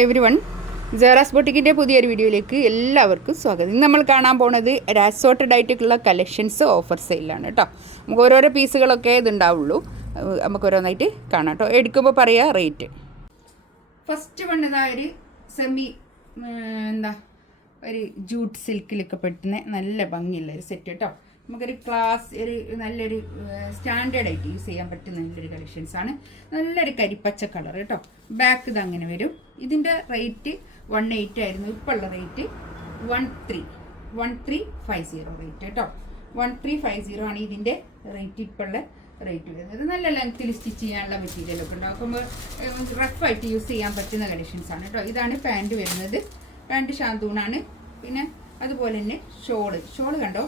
Everyone, ജെറാസ് ബൊട്ടിക്കിൻ്റെ പുതിയൊരു വീഡിയോയിലേക്ക് എല്ലാവർക്കും സ്വാഗതം. ഇന്ന് നമ്മൾ കാണാൻ പോകുന്നത് അസോർട്ടഡ് ആയിട്ടുള്ള കളക്ഷൻസ് ഓഫർ സെയിലാണ് കേട്ടോ. നമുക്ക് ഓരോരോ പീസുകളൊക്കെ ഇതുണ്ടാവുള്ളൂ. നമുക്ക് ഓരോന്നായിട്ട് കാണാം കേട്ടോ. എടുക്കുമ്പോൾ പറയാം റേറ്റ്. ഫസ്റ്റ് വൺ ഇതാ ഒരു സെമി ഒരു ജൂട്ട് സിൽക്കിലൊക്കെ പെട്ടുന്ന നല്ല ഭംഗിയുള്ള ഒരു സെറ്റ് കേട്ടോ. നമുക്കൊരു നല്ലൊരു സ്റ്റാൻഡേർഡ് ആയിട്ട് യൂസ് ചെയ്യാൻ പറ്റുന്ന നല്ലൊരു കളക്ഷൻസാണ്. നല്ലൊരു കരിപ്പച്ച കളർ കേട്ടോ. ബാക്ക് ഇത് അങ്ങനെ വരും. ഇതിൻ്റെ റേറ്റ് 180 ആയിരുന്നു. ഇപ്പോൾ ഉള്ള റേറ്റ് 1350 റേറ്റ് കേട്ടോ. 1350 ആണ് ഇതിൻ്റെ റേറ്റ്. ഇപ്പോൾ ഉള്ള റേറ്റ് വരുന്നത്. നല്ല ലെങ്ത്തിൽ സ്റ്റിച്ച് ചെയ്യാനുള്ള മെറ്റീരിയലൊക്കെ ഉണ്ടാക്കുമ്പോൾ റഫായിട്ട് യൂസ് ചെയ്യാൻ പറ്റുന്ന കളക്ഷൻസാണ് കേട്ടോ. ഇതാണ് പാൻറ് വരുന്നത്. പാൻറ് ഷാന്തൂണാണ്. പിന്നെ അതുപോലെ തന്നെ ഷോള് കണ്ടോ,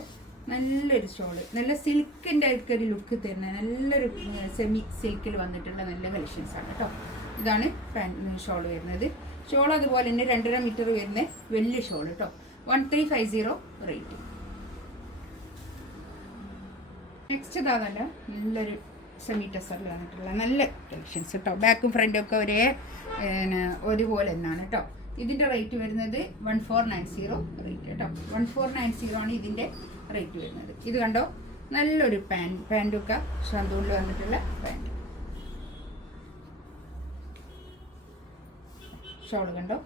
നല്ലൊരു ഷോള്, നല്ല സിൽക്കിൻ്റെ ഒക്കെ ഒരു ലുക്ക് തരുന്ന നല്ലൊരു സെമി സിൽക്കിൽ വന്നിട്ടുള്ള നല്ല കളക്ഷൻസാണ് കേട്ടോ. ഇതാണ് ഷോള് വരുന്നത്. ഷോൾ അതുപോലെ തന്നെ 2.5 മീറ്റർ വരുന്ന വലിയ ഷോൾ കേട്ടോ. 1350 റേറ്റ്. നെക്സ്റ്റ് ഇതാണല്ല നല്ലൊരു സെമി ടെസറിൽ വന്നിട്ടുള്ള നല്ല കളക്ഷൻസ് കേട്ടോ. ബാക്കും ഫ്രണ്ടും ഒക്കെ ഒരുപോലെ തന്നെയാണ് കേട്ടോ. ഇതിൻ്റെ റേറ്റ് വരുന്നത് 1490 റേറ്റ് കേട്ടോ. 1490 ആണ് ഇതിൻ്റെ റേറ്റ് വരുന്നത്. ഇത് കണ്ടോ, നല്ലൊരു പാൻറ്റൊക്കെ ഷാന്തൂണിൽ വന്നിട്ടുള്ള പാൻറ്. ഷോള് കണ്ടോ,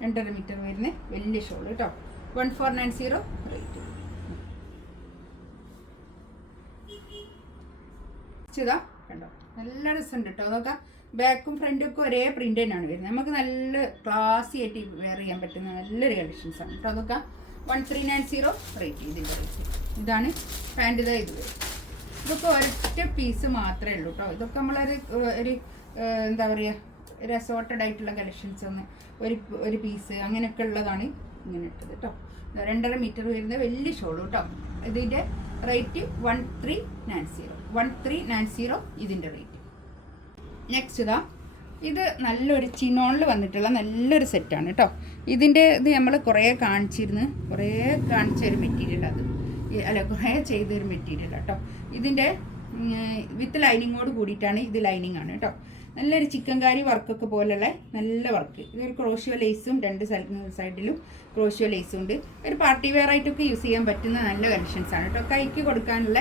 2.5 മീറ്റർ വരുന്ന വലിയ ഷോള് കേട്ടോ. 1490 റേറ്റ്. ഇതാ കണ്ടോ, നല്ല രസമുണ്ട് കേട്ടോ. അതൊക്കെ ബാക്കും ഫ്രണ്ടും ഒക്കെ ഒരേ പ്രിൻ്റ് തന്നെയാണ് വരുന്നത്. നമുക്ക് നല്ല ക്ലാസി ആയിട്ട് വെയർ ചെയ്യാൻ പറ്റുന്ന നല്ലൊരു കളക്ഷൻസാണ് കേട്ടോ. അതൊക്കെ 1390 റേറ്റ്. ഇതിൻ്റെ റേറ്റ് ഇതാണ്. പാൻറ് ഇത് വരും. ഇതൊക്കെ ഒരൊറ്റ പീസ് മാത്രമേ ഉള്ളൂ കേട്ടോ. ഇതൊക്കെ നമ്മളൊരു എന്താ പറയുക, അസോർട്ടഡ് ആയിട്ടുള്ള കളക്ഷൻസ് ഒരു പീസ് അങ്ങനെയൊക്കെ ഉള്ളതാണ് ഇങ്ങനെ ഇട്ടത് കേട്ടോ. 2.5 മീറ്റർ വരുന്ന വലിയ ഷോള് കേട്ടോ. ഇതിൻ്റെ റേറ്റ് 1390 ഇതിൻ്റെ റേറ്റ്. നെക്സ്റ്റ് ഇതാ, ഇത് നല്ലൊരു ചിനോണിൽ വന്നിട്ടുള്ള നല്ലൊരു സെറ്റാണ് കേട്ടോ. ഇത് നമ്മൾ കുറേ കാണിച്ചൊരു മെറ്റീരിയൽ കുറേ ചെയ്തൊരു മെറ്റീരിയൽ കേട്ടോ. ഇതിൻ്റെ വിത്ത് ലൈനിങ്ങോട് കൂടിയിട്ടാണ്. ഇത് ലൈനിങ് ആണ് കേട്ടോ. നല്ലൊരു ചിക്കൻകാരി വർക്കൊക്കെ പോലുള്ള നല്ല വർക്ക്. ഇതൊരു ക്രോഷ്യോ ലേസും 2 സൈഡിലും ക്രോഷ്യോ ലേസും ഉണ്ട്. ഒരു പാർട്ടി വെയർ ആയിട്ടൊക്കെ യൂസ് ചെയ്യാൻ പറ്റുന്ന നല്ല കളക്ഷൻസാണ് കേട്ടോ. കൈക്ക് കൊടുക്കാനുള്ള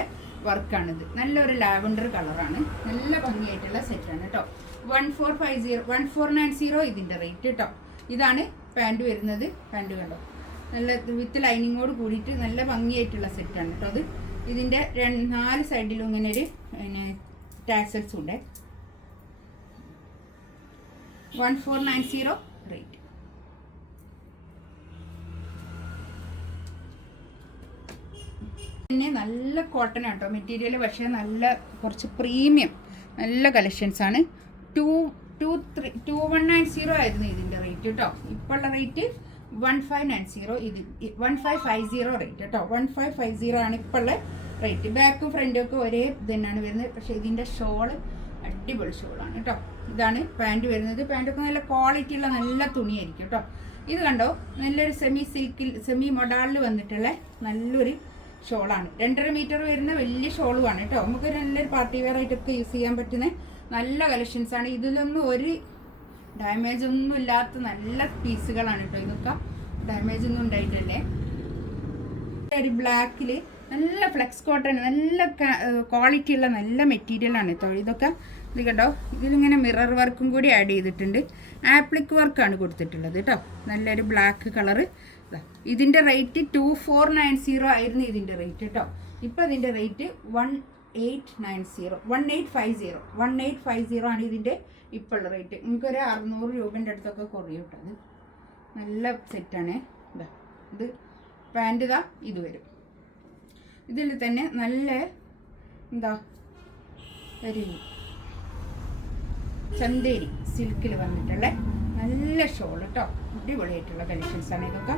വർക്കാണിത്. നല്ലൊരു ലാവൻഡർ കളറാണ്. നല്ല ഭംഗിയായിട്ടുള്ള സെറ്റാണ് കേട്ടോ. 1490 ഇതിൻ്റെ റേറ്റ് കേട്ടോ. ഇതാണ് പാൻറ് വരുന്നത്. പാൻറ് കണ്ടോ, നല്ല വിത്ത് ലൈനിങ്ങോട് കൂടിയിട്ട് നല്ല ഭംഗിയായിട്ടുള്ള സെറ്റാണ് കേട്ടോ. അത് ഇതിൻ്റെ 4 സൈഡിലും ഇങ്ങനെ ഒരു ടാസൽസ് ഉണ്ട്. 1490 റേറ്റ്. പിന്നെ നല്ല കോട്ടൺ ആട്ടോ മെറ്റീരിയൽ, പക്ഷേ നല്ല കുറച്ച് പ്രീമിയം നല്ല കളക്ഷൻസാണ്. 2190 ആയിരുന്നു ഇതിൻ്റെ റേറ്റ് കേട്ടോ. ഇപ്പോൾ ഉള്ള റേറ്റ് 1590. ഇത് 1550 റേറ്റ് കേട്ടോ. 1550 ആണ് ഇപ്പോൾ ഉള്ള റേറ്റ്. ബാക്കും ഫ്രണ്ടും ഒക്കെ ഒരേ തന്നെയാണ് വരുന്നത്. പക്ഷേ ഇതിൻ്റെ ഷോള് അടിപൊളി ഷോളാണ് കേട്ടോ. ഇതാണ് പാൻറ് വരുന്നത്. പാൻറ്റൊക്കെ നല്ല ക്വാളിറ്റി ഉള്ള നല്ല തുണിയായിരിക്കും കേട്ടോ. ഇത് കണ്ടോ, നല്ലൊരു സെമി മൊഡാളിൽ വന്നിട്ടുള്ള നല്ലൊരു ഷോളാണ്. 2.5 മീറ്റർ വരുന്ന വലിയ ഷോളുമാണ് കേട്ടോ. നമുക്ക് നല്ലൊരു പാർട്ടി വെയർ ആയിട്ടൊക്കെ യൂസ് ചെയ്യാൻ പറ്റുന്ന നല്ല കളക്ഷൻസാണ്. ഇതിലൊന്നും ഒരു ഡാമേജ് ഒന്നും ഇല്ലാത്ത നല്ല പീസുകളാണ് കേട്ടോ. ഇതൊക്കെ ഡാമേജ് ഒന്നും ഉണ്ടായിട്ടല്ലേ. ഒരു ബ്ലാക്കിൽ നല്ല ഫ്ലെക്സ് കോട്ടൺ, നല്ല ക്വാളിറ്റി ഉള്ള നല്ല മെറ്റീരിയലാണ് കേട്ടോ. ഇതൊക്കെ ഇത് കണ്ടോ, ഇതിലിങ്ങനെ മിറർ വർക്കും കൂടി ആഡ് ചെയ്തിട്ടുണ്ട്. ആപ്ലിക് വർക്കാണ് കൊടുത്തിട്ടുള്ളത് കേട്ടോ. നല്ലൊരു ബ്ലാക്ക് കളറ്. ഇതിൻ്റെ റേറ്റ് 2490 ആയിരുന്നു ഇതിൻ്റെ റേറ്റ് കേട്ടോ. ഇപ്പോൾ ഇതിൻ്റെ റേറ്റ് 1850 ആണ് ഇതിൻ്റെ ഇപ്പോൾ ഉള്ള റേറ്റ്. നമുക്കൊരു 600 രൂപേൻ്റെ അടുത്തൊക്കെ കുറയും കേട്ടോ. അത് നല്ല സെറ്റാണ്. ഇത് പാൻറ് ഇത് വരും. ഇതിൽ തന്നെ നല്ല ഒരു ചന്തേരി സിൽക്കിൽ വന്നിട്ടുള്ള നല്ല ഷോൾ കേട്ടോ. അടിപൊളിയായിട്ടുള്ള കളക്ഷൻസാണ് ഇതൊക്കെ.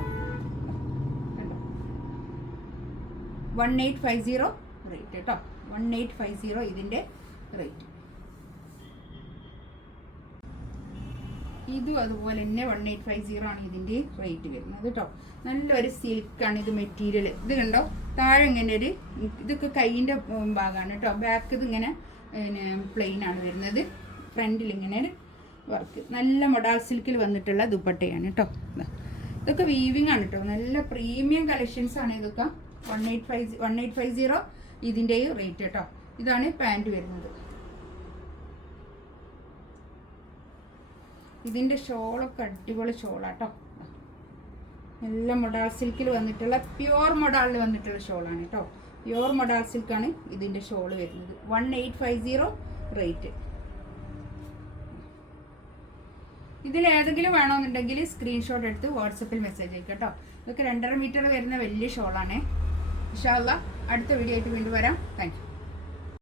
1850 റേറ്റ് കേട്ടോ. 1850 ഇതിൻ്റെ റേറ്റ്. ഇതും അതുപോലെ തന്നെ 1850 ആണ് ഇതിൻ്റെ റേറ്റ് വരുന്നത് കേട്ടോ. നല്ലൊരു സിൽക്കാണ് ഇത് മെറ്റീരിയൽ. ഇത് കണ്ടോ, താഴെ ഇങ്ങനെ ഇതൊക്കെ കൈയിൻ്റെ ഭാഗമാണ് കേട്ടോ. ബാക്ക് ഇതിങ്ങനെ പ്ലെയിൻ ആണ് വരുന്നത്. ഫ്രണ്ടിൽ ഇങ്ങനെ വർക്ക്. നല്ല മൊഡാൾ സിൽക്കിൽ വന്നിട്ടുള്ള ദുപ്പട്ടയാണ് കേട്ടോ. ഇതൊക്കെ വീവിങ് ആണ് കേട്ടോ. നല്ല പ്രീമിയം കളക്ഷൻസ് ആണ് ഇതൊക്കെ. 1850 ഇതിൻ്റെയും റേറ്റ് കേട്ടോ. ഇതാണ് പാൻറ് വരുന്നത്. ഇതിൻ്റെ ഷോളൊക്കെ അടിപൊളി ഷോളാട്ടോ. നല്ല മൊഡാൾ സിൽക്കിൽ വന്നിട്ടുള്ള പ്യുവർ മൊഡാളിൽ വന്നിട്ടുള്ള ഷോളാണ് കേട്ടോ. പ്യുവർ മൊഡാൾ സിൽക്കാണ് ഇതിൻ്റെ ഷോള് വരുന്നത്. 1850 റേറ്റ്. ഇതിലേതെങ്കിലും വേണമെന്നുണ്ടെങ്കിൽ സ്ക്രീൻഷോട്ട് എടുത്ത് വാട്സപ്പിൽ മെസ്സേജ് അയക്കാം കേട്ടോ. ഇതൊക്കെ 2.5 മീറ്റർ വരുന്ന വലിയ ഷോളാണ്. ഇൻഷാ അല്ലാഹ് അടുത്ത വീഡിയോ ആയിട്ട് വീണ്ടും വരാം. Thank you.